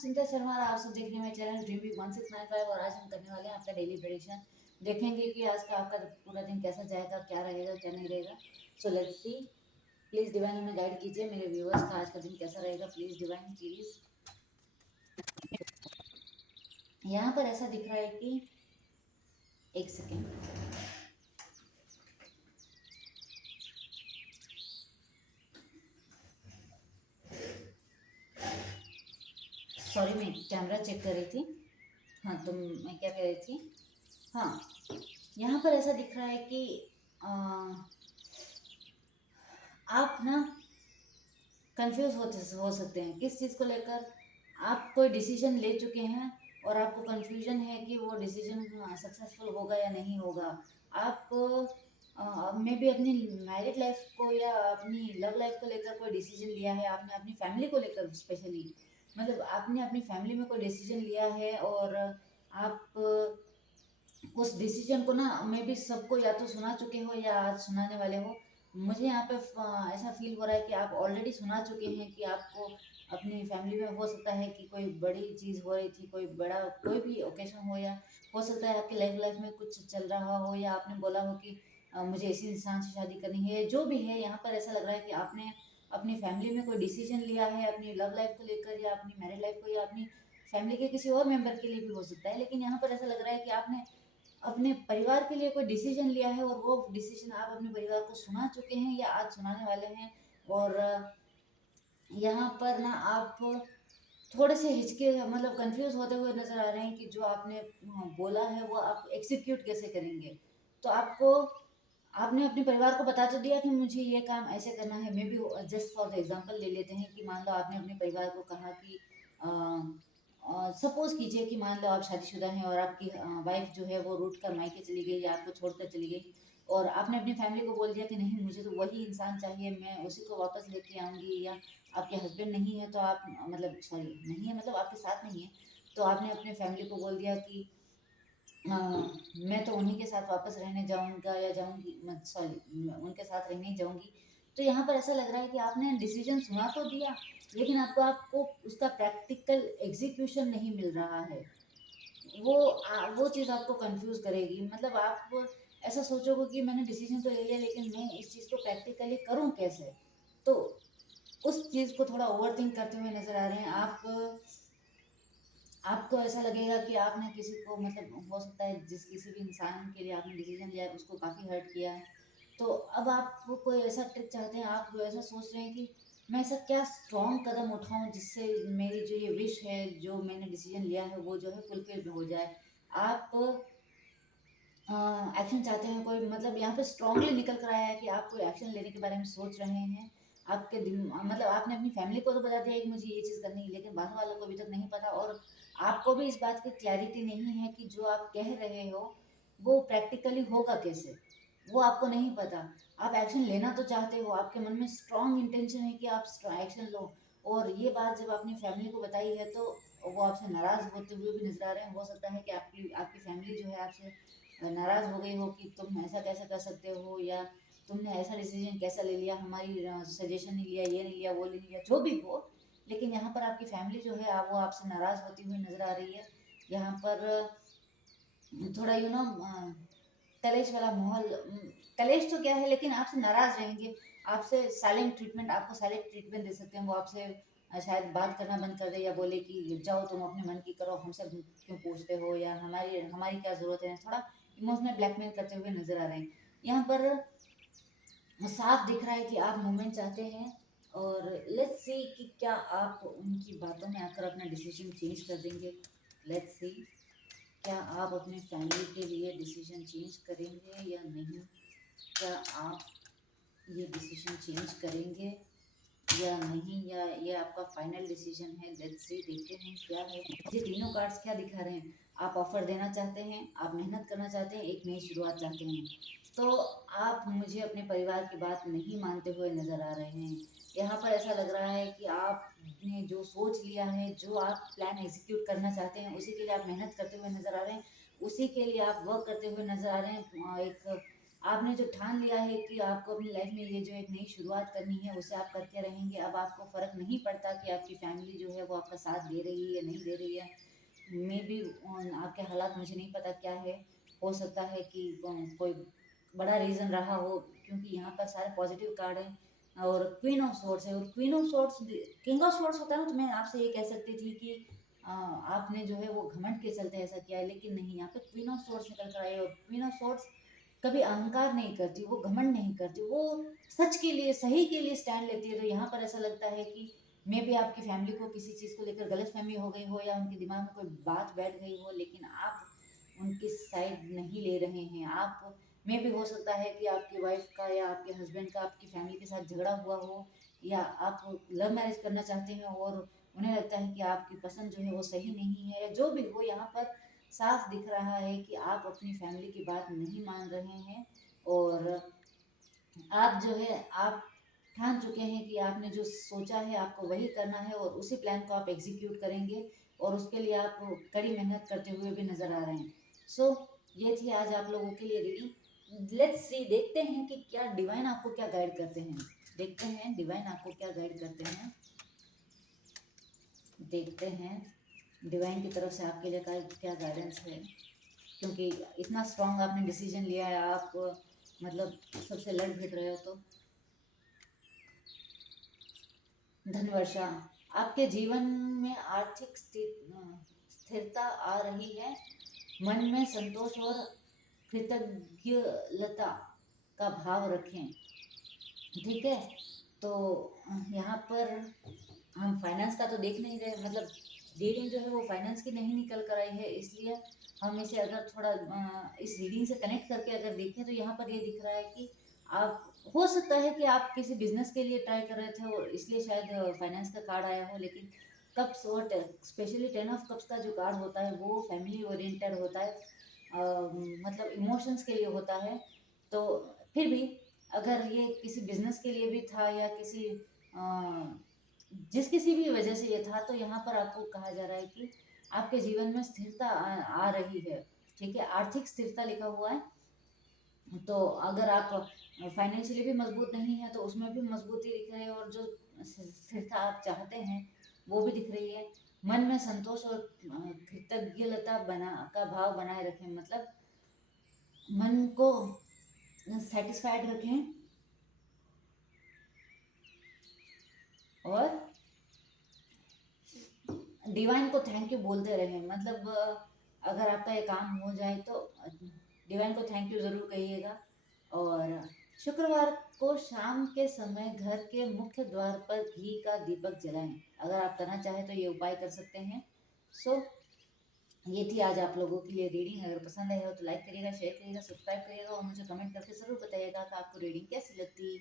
सिंचन शर्मा और आप सब देख रहे हैं मेरे चैनल ड्रीम वीक 1695 और आज हम करने वाले हैं आपका डेली प्रेडिक्शन। देखेंगे कि आज का आपका पूरा दिन कैसा जाएगा, क्या रहेगा क्या नहीं रहेगा। So let's see. Please divine हमें गाइड कीजिए, मेरे व्यूअर्स का आज का दिन कैसा रहेगा। Please divine please. यहाँ पर ऐसा दिख रहा है कि एक सेकेंड, सॉरी मैं कैमरा चेक कर रही थी। हाँ तो मैं क्या कह रही थी, हाँ यहाँ पर ऐसा दिख रहा है कि आ, आप ना कंफ्यूज हो सकते हैं किस चीज़ को लेकर। आप कोई डिसीजन ले चुके हैं और आपको कंफ्यूजन है कि वो डिसीजन सक्सेसफुल होगा या नहीं होगा। आप मे भी अपनी मैरिड लाइफ को या अपनी लव लाइफ को लेकर कोई डिसीजन लिया है, आपने अपनी फैमिली को लेकर स्पेशली, मतलब आपने अपनी फैमिली में कोई डिसीजन लिया है और आप उस डिसीजन को ना मे बी सबको या तो सुना चुके हो या आज सुनाने वाले हो। मुझे यहाँ पे ऐसा फील हो रहा है कि आप ऑलरेडी सुना चुके हैं कि आपको अपनी फैमिली में हो सकता है कि कोई बड़ी चीज़ हो रही थी, कोई बड़ा कोई भी ओकेशन हो, या हो सकता है आपकी लाइफ में कुछ चल रहा हो, या आपने बोला हो कि मुझे इसी इंसान से शादी करनी है। जो भी है यहाँ पर ऐसा लग रहा है कि आपने अपनी फैमिली में कोई डिसीजन लिया है अपनी लव लाइफ को लेकर, या अपनी मैरिड लाइफ को, या अपनी फैमिली के किसी और मेंबर के लिए भी हो सकता है। लेकिन यहाँ पर ऐसा लग रहा है कि आपने अपने परिवार के लिए कोई डिसीजन लिया है और वो डिसीजन आप अपने परिवार को सुना चुके हैं या आज सुनाने वाले हैं। और यहाँ पर ना आप थोड़े से हिचके, मतलब कंफ्यूज होते हुए नजर आ रहे हैं कि जो आपने बोला है वो आप एग्जीक्यूट कैसे करेंगे। तो आपको आपने अपने परिवार को बता तो दिया कि मुझे ये काम ऐसे करना है। May be just for the example ले लेते हैं कि मान लो आपने अपने परिवार को कहा कि सपोज कीजिए कि मान लो आप शादीशुदा हैं और आपकी वाइफ जो है वो रूठ कर मायके चली गई या आपको छोड़कर चली गई, और आपने अपनी फैमिली को बोल दिया कि नहीं मुझे तो वही इंसान चाहिए, मैं उसी को वापस लेके आऊँगी। या आपके हस्बैंड नहीं है तो आप मतलब सॉरी नहीं है मतलब आपके साथ नहीं है, तो आपने अपने फैमिली को बोल दिया कि मैं तो उन्हीं के साथ वापस रहने जाऊँगा या जाऊँगी, मत सॉरी उनके साथ रहने ही जाऊँगी। तो यहाँ पर ऐसा लग रहा है कि आपने डिसीजन सुना तो दिया, लेकिन आपको आपको उसका प्रैक्टिकल एग्जीक्यूशन नहीं मिल रहा है। वो चीज़ आपको कंफ्यूज करेगी। मतलब आप ऐसा सोचोगे कि मैंने डिसीजन तो ले लिया लेकिन मैं इस चीज़ को प्रैक्टिकली करूँ कैसे? तो उस चीज़ को थोड़ा ओवरथिंक करते हुए नज़र आ रहे हैं आप। आपको ऐसा लगेगा कि आपने किसी को, मतलब हो सकता है जिस किसी भी इंसान के लिए आपने डिसीजन लिया है उसको काफ़ी हर्ट किया है। तो अब आप कोई ऐसा ट्रिक चाहते हैं, आप ऐसा सोच रहे हैं कि मैं ऐसा क्या स्ट्रॉन्ग कदम उठाऊं जिससे मेरी जो ये विश है, जो मैंने डिसीजन लिया है वो जो है फुलफिल हो जाए। आप एक्शन चाहते हैं कोई, मतलब यहाँ पे स्ट्रांगली निकल कर आया है कि आप कोई एक्शन लेने के बारे में सोच रहे हैं। आपके मतलब आपने अपनी फैमिली को तो बता दिया कि मुझे ये चीज़ करनी है, लेकिन बाहर वालों को अभी तक नहीं पता, और आपको भी इस बात की क्लैरिटी नहीं है कि जो आप कह रहे हो वो प्रैक्टिकली होगा कैसे, वो आपको नहीं पता। आप एक्शन लेना तो चाहते हो, आपके मन में स्ट्रांग इंटेंशन है कि आप एक्शन लो, और ये बात जब आपने फैमिली को बताई है तो वो आपसे नाराज़ होते हुए भी नजर आ रहे हैं। हो सकता है कि आपकी आपकी फैमिली जो है आपसे नाराज़ हो गई हो कि तुम ऐसा कैसे कर सकते हो, या तुमने ऐसा डिसीजन कैसा ले लिया, हमारी सजेशन नहीं लिया, ये नहीं लिया, वो नहीं लिया, जो भी हो। लेकिन यहाँ पर आपकी फैमिली जो है वो आपसे नाराज़ होती हुई नज़र आ रही है। यहाँ पर थोड़ा कलेश वाला माहौल, कलेश तो क्या है लेकिन आपसे नाराज़ रहेंगे। आपसे साइलेंट ट्रीटमेंट, आपको साइलेंट ट्रीटमेंट दे सकते हैं। वो आपसे शायद बात करना बंद कर दे या बोले कि जाओ तुम अपने मन की करो, हमसे क्यों पूछते हो, या हमारी हमारी क्या ज़रूरत है। थोड़ा इमोशनल ब्लैकमेल करते हुए नज़र आ रहे हैं। यहाँ पर साफ दिख रहा है कि आप मूवमेंट चाहते हैं, और लेट्स सी कि क्या आप उनकी बातों में आकर अपना डिसीजन चेंज कर देंगे। लेट्स सी, क्या आप अपने फैमिली के लिए डिसीजन चेंज करेंगे या नहीं। क्या आप ये डिसीजन चेंज करेंगे या नहीं, या ये आपका फाइनल डिसीजन है। लेट्स सी, देखते हैं क्या है। ये तीनों कार्ड्स क्या दिखा रहे हैं। आप ऑफर देना चाहते हैं, आप मेहनत करना चाहते हैं, एक नई शुरुआत चाहते हैं। तो आप मुझे अपने परिवार की बात नहीं मानते हुए नजर आ रहे हैं। यहाँ पर ऐसा लग रहा है कि आपने जो सोच लिया है, जो आप प्लान एग्जीक्यूट करना चाहते हैं, उसी के लिए आप मेहनत करते हुए नजर आ रहे हैं, उसी के लिए आप वर्क करते हुए नजर आ रहे हैं। एक आपने जो ठान लिया है कि आपको अपनी लाइफ में ये जो एक नई शुरुआत करनी है, उसे आप करते रहेंगे। अब आपको फ़र्क नहीं पड़ता कि आपकी फैमिली जो है वो आपका साथ दे रही है या नहीं दे रही है। मे बी आपके हालात मुझे नहीं पता क्या है। हो सकता है कि कोई बड़ा रीज़न रहा हो, क्योंकि यहाँ पर सारे पॉजिटिव कार्ड हैं और क्वीन ऑफ सोर्ड्स है। और queen of swords, king of swords होता है ना, तो मैं आपसे ये कह सकती थी कि आपने जो है वो घमंड के चलते ऐसा किया है, लेकिन नहीं, यहाँ पे क्वीन ऑफ सोर्ड्स निकल कर आई है। और क्वीन ऑफ सोर्ड्स कभी अहंकार नहीं करती, वो घमंड नहीं करती, वो सच के लिए, सही के लिए स्टैंड लेती है। तो यहाँ पर ऐसा लगता है कि मे बी आपकी फैमिली को किसी चीज़ को लेकर गलतफहमी हो गई हो या उनके दिमाग में कोई बात बैठ गई हो, लेकिन आप उनकी साइड नहीं ले रहे हैं। आप में भी हो सकता है कि आपकी वाइफ का या आपके हस्बैंड का आपकी फैमिली के साथ झगड़ा हुआ हो, या आप लव मैरिज करना चाहते हैं और उन्हें लगता है कि आपकी पसंद जो है वो सही नहीं है, या जो भी हो। यहाँ पर साफ दिख रहा है कि आप अपनी फैमिली की बात नहीं मान रहे हैं, और आप जो है आप ठान चुके हैं कि आपने जो सोचा है आपको वही करना है, और उसी प्लान को आप एग्जीक्यूट करेंगे, और उसके लिए आप कड़ी मेहनत करते हुए भी नजर आ रहे हैं। सो ये थी आज आप लोगों के लिए रीडिंग। लेट्स सी, देखते हैं कि क्या डिवाइन आपको क्या गाइड करते हैं। देखते हैं डिवाइन आपको क्या गाइड करते हैं। देखते हैं डिवाइन की तरफ से आपके लिए क्या गाइडेंस है, क्योंकि इतना स्ट्रांग आपने डिसीजन लिया है, आप मतलब सबसे लड़ भिड़ रहे हो। तो धनवर्षा, आपके जीवन में आर्थिक स्थिरता आ रही है। मन में संतोष और कृतज्ञता का भाव रखें। ठीक है, तो यहाँ पर हम फाइनेंस का तो देख नहीं रहे, मतलब रीडिंग जो है वो फाइनेंस की नहीं निकल कर आई है, इसलिए हम इसे अगर थोड़ा इस रीडिंग से कनेक्ट करके अगर देखें, तो यहाँ पर ये दिख रहा है कि आप, हो सकता है कि आप किसी बिजनेस के लिए ट्राई कर रहे थे और इसलिए शायद फाइनेंस का कार्ड आया हो, लेकिन कप्स और स्पेशली 10 ऑफ कप्स का जो कार्ड होता है वो फैमिली ओरिएंटेड होता है, मतलब इमोशंस के लिए होता है। तो फिर भी अगर ये किसी बिजनेस के लिए भी था या किसी जिस किसी भी वजह से ये था, तो यहाँ पर आपको कहा जा रहा है कि आपके जीवन में स्थिरता आ रही है। ठीक है, आर्थिक स्थिरता लिखा हुआ है। तो अगर आप फाइनेंशियली भी मजबूत नहीं है, तो उसमें भी मजबूती दिख रही है, और जो स्थिरता आप चाहते हैं वो भी दिख रही है। मन में संतोष और कृतज्ञता का भाव बनाए रखें, मतलब मन को सेटिस्फाइड रखें, और डिवाइन को थैंक यू बोलते रहें। मतलब अगर आपका ये काम हो जाए तो डिवाइन को थैंक यू ज़रूर कहिएगा। और शुक्रवार को शाम के समय घर के मुख्य द्वार पर घी का दीपक जलाएं। अगर आप करना चाहें तो ये उपाय कर सकते हैं। सो ये थी आज आप लोगों के लिए रीडिंग। अगर पसंद आए हो तो लाइक करिएगा, शेयर करिएगा, सब्सक्राइब करिएगा, और मुझे कमेंट करके ज़रूर बताइएगा कि आपको रीडिंग कैसी लगती।